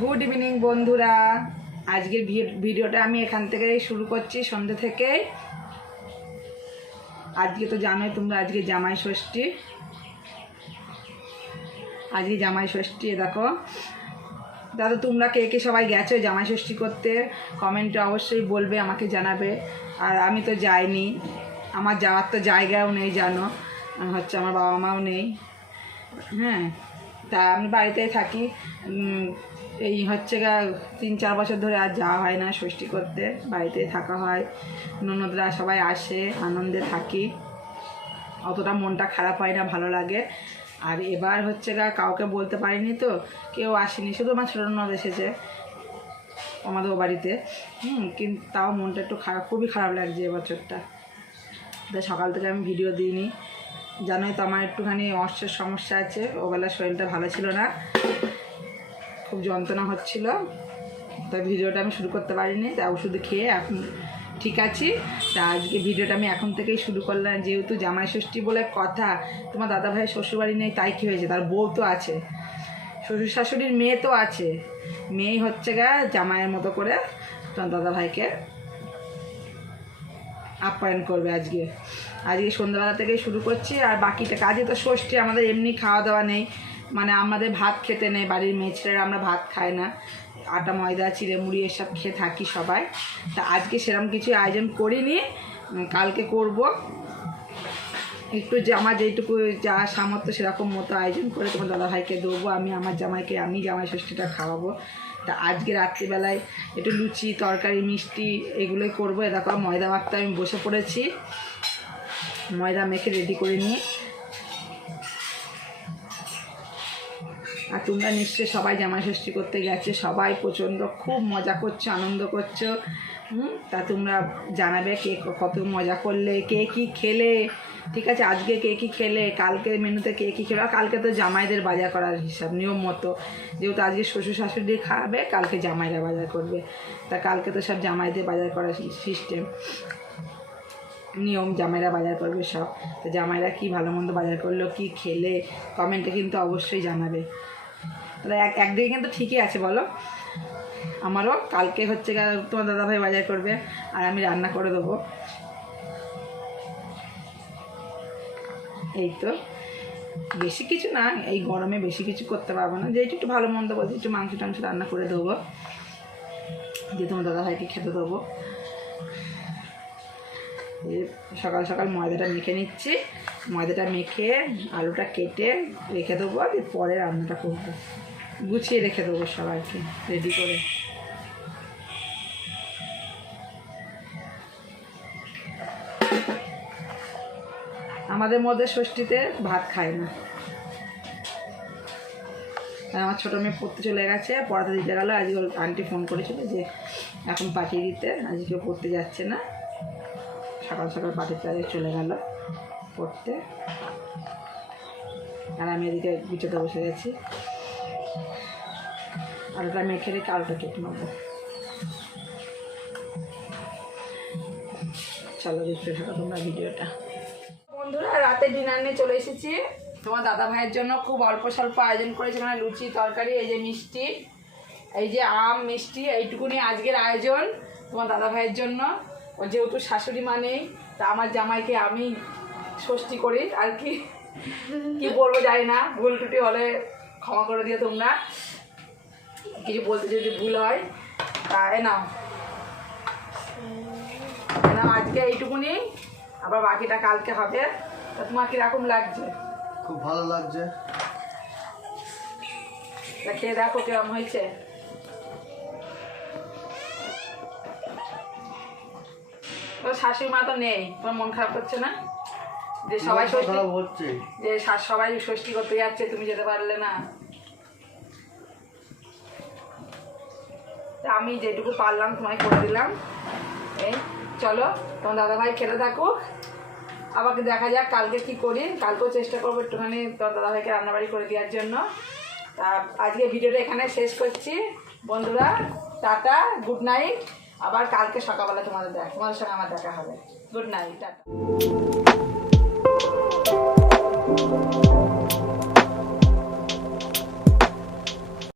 Good evening বন্ধুরা, আজকের ভিডিওটা আমি এখান থেকে শুরু করছি, সন্ধ্যে থেকে। আজকে তো জানোই তোমরা, আজকে জামাই ষষ্ঠী। দেখো দাদা, তোমরা কে কে সবাই গেছো জামাই ষষ্ঠী করতে কমেন্টে অবশ্যই বলবে, আমাকে জানাবে। আর আমি তো যাইনি, আমার যাওয়ার তো জায়গাও নেই, জানো হচ্ছে আমার বাবা মাও নেই। হ্যাঁ, তা আমি বাড়িতেই থাকি। এই হচ্ছে 3-4 বছর ধরে আর যাওয়া হয় না ষষ্ঠী করতে, বাড়িতেই থাকা হয়। ননদরা সবাই আসে, আনন্দে থাকি, অতটা মনটা খারাপ হয় না, ভালো লাগে। আর এবার হচ্ছে কাউকে বলতে পারিনি, তো কেউ আসেনি, শুধু আমার ছোটো ননদ এসেছে আমাদের বাড়িতে। কিন্তু তাও মনটা একটু খারাপ, খুবই খারাপ লাগছে এবছরটা। তাই সকাল থেকে আমি ভিডিও দিইনি, জানোই তো আমার একটুখানি অর্শের সমস্যা আছে। ওবেলা শরীরটা ভালো ছিল না, খুব যন্ত্রণা হচ্ছিল, তাই ভিডিওটা আমি শুরু করতে পারিনি। তা ওষুধ খেয়ে এখন ঠিক আছি। তা আজকে ভিডিওটা আমি এখন থেকেই শুরু করলাম, যেহেতু জামাই ষষ্ঠী বলে কথা। তোমার দাদাভাইয়ের শ্বশুরবাড়ি নেই, তাই কী হয়েছে, তার বউ তো আছে, শ্বশুর শাশুড়ির মেয়ে তো আছে। মেয়েই হচ্ছে জামাইয়ের মতো করে তোমার দাদাভাইকে আপ্যায়ন করবে। আজকে সন্ধ্যাবেলা থেকেই শুরু করছি। আর বাকিটা কাজে তো ষষ্ঠী, আমাদের এমনি খাওয়া দাওয়া নেই, মানে আমাদের ভাত খেতে নেই, বাড়ির মেয়ে ছেলেরা আমরা ভাত খাই না, আটা ময়দা চিড়ে মুড়ি এসব খেয়ে থাকি সবাই। তা আজকে সেরকম কিছু আয়োজন করিনি, কালকে করব। একটু আমার যেটুকু যা সামর্থ্য সেরকম মতো আয়োজন করে তোমার দাদাভাইকে দেবো, আমি আমার জামাইকে আমি জামাই ষষ্ঠীটা খাওয়াবো। তা আজকে রাত্রিবেলায় একটু লুচি তরকারি মিষ্টি এগুলোই করবো। দেখো ময়দা মাখতে আমি বসে পড়েছি, ময়দা মেখে রেডি করে নিয়ে। আর তোমরা নিশ্চয়ই সবাই জামাই ষষ্ঠী করতে গেছে, সবাই প্রচণ্ড খুব মজা করছো, আনন্দ করছো। তা তোমরা জানাবে কে কত মজা করলে, কে কী খেলে। ঠিক আছে, আজকে কে কী খেলে, কালকে মেনুতে কে কী খেলে। আর কালকে তো জামাইদের বাজার করার হিসাব নিয়ম মতো, যেহেতু আজকে শ্বশুর শাশুড়ি খাবে, কালকে জামাইরা বাজার করবে। তা কালকে তো সব জামাইদের বাজার করার সিস্টেম নিয়ম, জামাইরা বাজার করবে সব। তো জামাইরা কী ভালো মন্দ বাজার করলো, কী খেলে, কমেন্টে কিন্তু অবশ্যই জানাবে। তাহলে একদিকে কিন্তু ঠিকই আছে, বলো। আমারও কালকে হচ্ছে তোমার দাদাভাই বাজার করবে, আর আমি রান্না করে দেবো। এই তো, বেশি কিছু না, এই গরমে বেশি কিছু করতে পারবো না, যেহেতু একটু ভালো মন্দ বলছি, একটু মাংস টাংস রান্না করে দেবো, দিয়ে তোমার দাদাভাইকে খেতে দেবো। সকাল সকাল ময়দাটা মেখে নিচ্ছি, ময়দাটা মেখে আলুটা কেটে রেখে দেবো, আর পরে রান্নাটা করবো, গুছিয়ে রেখে দেবো সবাইকে রেডি করে। আমাদের মধ্যে ষষ্ঠীতে ভাত খায় না। আমার ছোটো মেয়ে পড়তে চলে গেছে, পড়াতে দিতে গেলো। আজকে ওর আন্টি ফোন করেছিল যে এখন পাঠিয়ে দিতে, আজকে পড়তে যাচ্ছে না, সকাল সকাল পাঠিয়ে চলে গেল পড়তে। আর আমি এদিকে গুছোতে বসে গেছি, আলুটা মেখে রেখে আলুটা কেটে নেবো। চলো দেখতে থাকো তোমরা ভিডিওটা। বন্ধুরা, রাতে ডিনার নিয়ে চলে এসেছি। তোমার দাদা ভাইয়ের জন্য খুব অল্প স্বল্প আয়োজন করেছে, মানে লুচি তরকারি, এই যে মিষ্টি, এই যে আম মিষ্টি, এইটুকুনি আজকের আয়োজন তোমার দাদা ভাইয়ের জন্য। ও যেহেতু শাশুড়ি মানেই, তা আমার জামাইকে আমি ষষ্ঠী করি আর কি, কি বলবো জানি না, ভুল টুটি হলে ক্ষমা করে দিও তোমরা, কিছু বলতে যদি ভুল হয়। তা নাও আজকে এইটুকুনি, আবার বাকিটা কালকে হবে। তা তোমার কিরকম লাগছে? খুব ভালো লাগছে। তা খেয়ে দেখো কেমন হয়েছে। তোর শাশুড়ি মা তো নেই, তোমার মন খারাপ করছে না যে সবাই ষষ্ঠী হচ্ছে, যে সবাই ষষ্ঠী করতে যাচ্ছে, তুমি যেতে পারলে না? তা আমি যেটুকু পারলাম তোমায় করে দিলাম। এই চলো, তোমার দাদাভাই খেতে থাকুক, আবার দেখা যাক কালকে কি করি। কালকেও চেষ্টা করবো একটুখানি তোমার দাদাভাইকে রান্নাবাড়ি করে দেওয়ার জন্য। তা আজকে ভিডিওটা এখানে শেষ করছি বন্ধুরা, টাটা, গুড নাইট। আবার কালকে সকালবেলা তোমাদের সঙ্গে আমার দেখা হবে। Good night, tata.